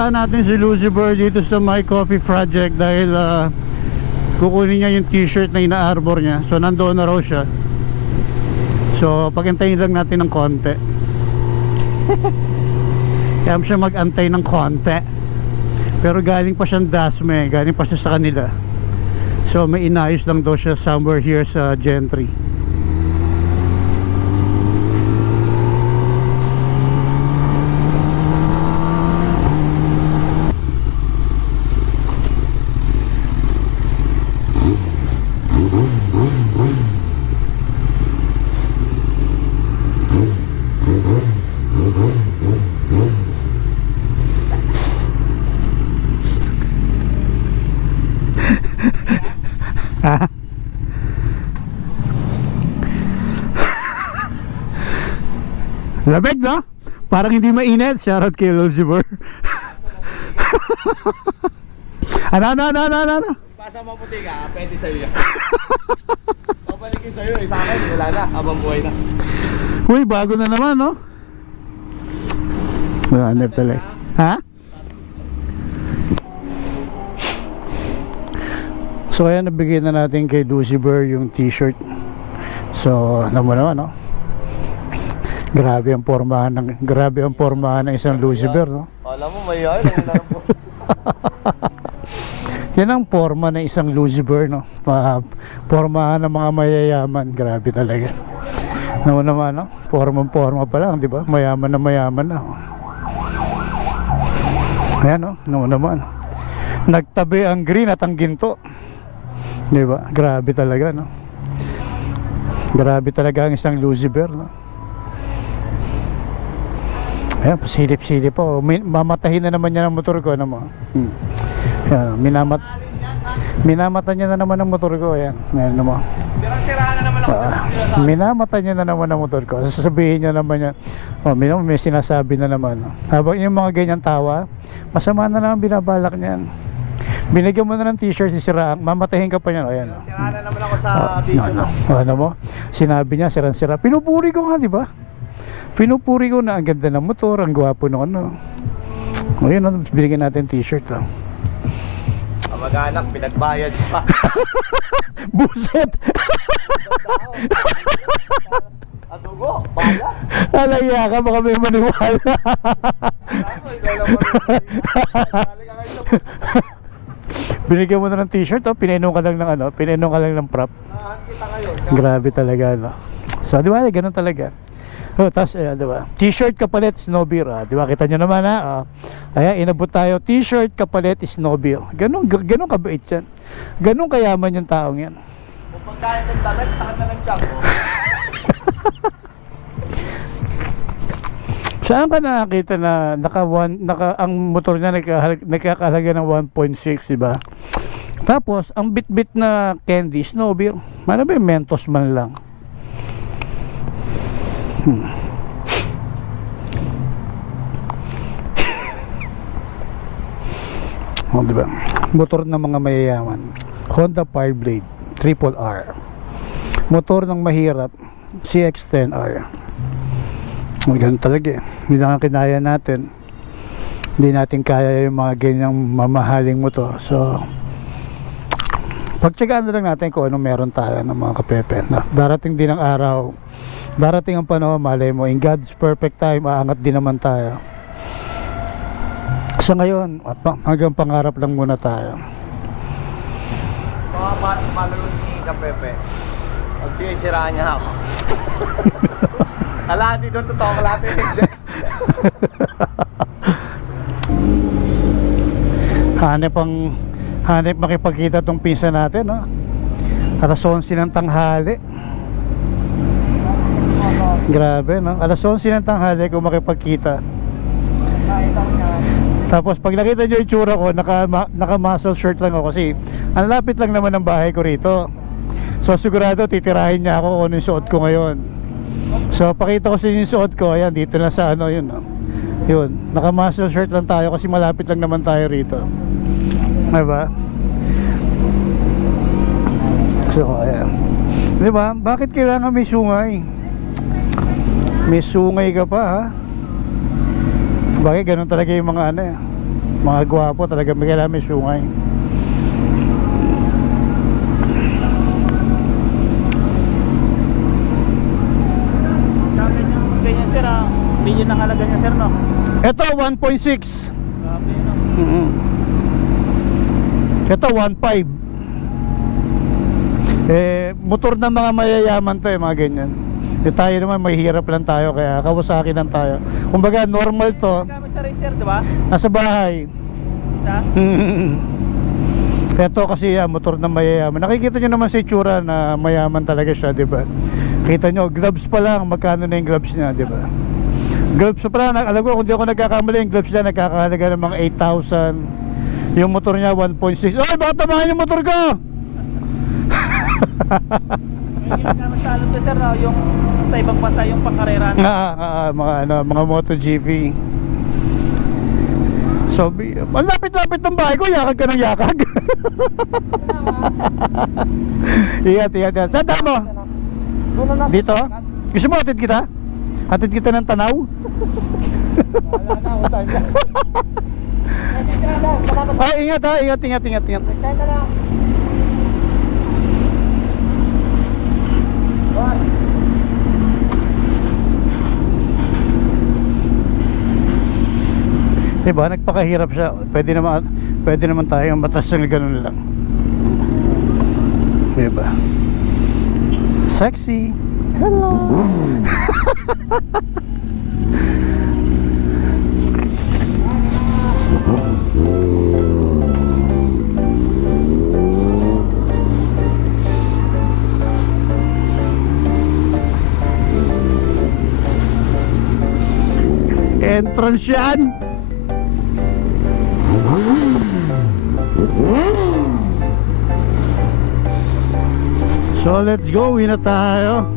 pupuntahan natin si Lucifer dito sa My Coffee Project dahil kukunin niya yung t-shirt na ina-arbor niya. So nandoon na raw siya. So pagintayin lang natin ng konti. Kaya siya mag-antay ng konti. Pero galing pa siyang Dasme, galing pa siya sa kanila. So may inayos lang daw siya somewhere here sa Gentry. Lamig, no? Parang hindi mainit. Shoutout kay Lucifer. Ano? Pasa mo puti ka, pwede sa'yo yan. Papalikin sa'yo, sa akin, wala na, habang buhay na. Uy, bago na naman, no? Hanep talaga. Ha? So ayan, nabigay na natin kay Lucifer yung t-shirt. So, alam mo naman, no? Grabe ang pormahan ng isang Lucifer, no? Alam mo, may yan. Yan ang forma ng isang Lucifer, no? Pormahan ng mga mayayaman. Grabe talaga. Naman naman, no? Forma pa lang, di ba? Mayaman na. Ayan, no? Naman naman. Nagtabi ang green at ang ginto. Di ba? Grabe talaga, no? Grabe talaga ang isang Lucifer, no? Ayan, pasilip-silip po. Mamatahin na naman niya ng motor ko, ano mo? Ayan, minamata niya na naman ng motor ko. Ayan, ano mo? Sirang-siraan na naman ako. Minamata niya na naman ng motor ko. Sasabihin niya naman niya, oh, may sinasabi na naman. Habang yung mga ganyan tawa, masama na naman binabalak niyan. Binigyan mo na ng t-shirt si Siraang, mamatahin ka pa niyan. Ayan. Siraan na naman ako sa video. Ano mo? Sinabi niya, sirang-sira. Pinupuri ko nga, di ba? Pinupuri ko na ang ganda ng motor, ang gwapo ng ano. Ayun, binigyan natin t-shirt. Ang mag-anak, pinagbayad pa. Buset! Adugo, bala. Alaya ka, baka may maniwala. Binigyan mo na ng t-shirt, pinainom ka lang ng ano, pinainom ka lang ng prop. Kita ngayon. Grabe talaga, no? So, di ba, ganun talaga. Tapos, di ba, t-shirt kapalit snow beer, di ba, kita nyo naman, ha? Ayan, inabot tayo, t-shirt kapalit snow beer. Ganun kabait yan. Ganun kayaman yung taong yan. Kung pagkain ng damit, sakit na ng tiyan mo. Saan ka nakakita na ang motor niya nagkakahalaga ng 1.6, di ba? Tapos, ang bit-bit na candy, snow beer, mana ba yung Mentos man lang? Oh, diba? Motor ng mga mayayaman, Honda Fireblade Triple R. Motor ng mahirap, CX-10R. Ganun talaga, hindi na kinaya natin. Hindi natin kaya yung mga ganyang mamahaling motor. So pagtsagaan na lang natin kung anong meron tayo ng mga kapepe. Darating din ang araw, darating ang panahon, malay mo, in God's perfect time, aangat din naman tayo. Sa ngayon, hanggang pangarap lang muna tayo. Mga malulog ni Kapepe. Pag sinisiraan niya ako. Kalahati doon, totoo, kalahati hindi. Hanip makipagkita tong pinsan natin, no? Alas 11 ng tanghali. Grabe, no? Alas 11 ng tanghali kung makipagkita. Tapos pag nakita nyo yung tsura ko, naka-muscle shirt lang ako kasi ang lapit lang naman ng bahay ko rito. So sigurado titirahin niya ako kung ano yung suot ko ngayon. So pakita ko sa inyo yung suot ko. Ayan, dito na sa ano yun, no? Yun, naka-muscle shirt lang tayo kasi malapit lang naman tayo rito. Diba? So ayan, diba? Bakit kailangan may sungay? May sungay ka pa, ha? Bakit ganun talaga yung mga ano, Mga gwapo talaga, may kailangan may sungay. Bakit yung ganyan sir billion ng halaga niya sir no? Ito 1.6. Grabe no? Ito 1.5. Motor ng mga mayayaman to mga ganyan. Tayo naman mahihirap lang tayo, kaya Kawasaki lang tayo. Kumbaga normal to. Gamit sa racer di ba? Nasa bahay. Isa? Ito kasi motor ng mayayaman. Nakikita nyo naman sa itsura na mayaman talaga siya, di ba? Kita nyo, gloves pa lang, magkano na yung gloves niya, di ba? Gloves pa lang, alam ko kung di ako nagkakamali, yung gloves niya nagkakahalaga ng mga 8,000. Yung motor niya 1.6. Ay, baka tamahan yung motor ko! Yung ginagamit sa alon to sir no? Yung sa ibang bansa yung pangkarera Mga MotoGP. So, ang lapit-lapit ng bahay ko, yakag ka ng yakag. Ingat. Saan tayo mo? Dito? Gusto mo hatid kita? Hatid kita ng tanaw? Wala na, usan ka. Oh, ingat ha, ingat. Nagkain ka lang. Diba, nagpakahirap siya. Pwede naman tayo matas ng ganun lang. Diba? Sexy. Hello. Entrance yan. So let's go, uwi na tayo.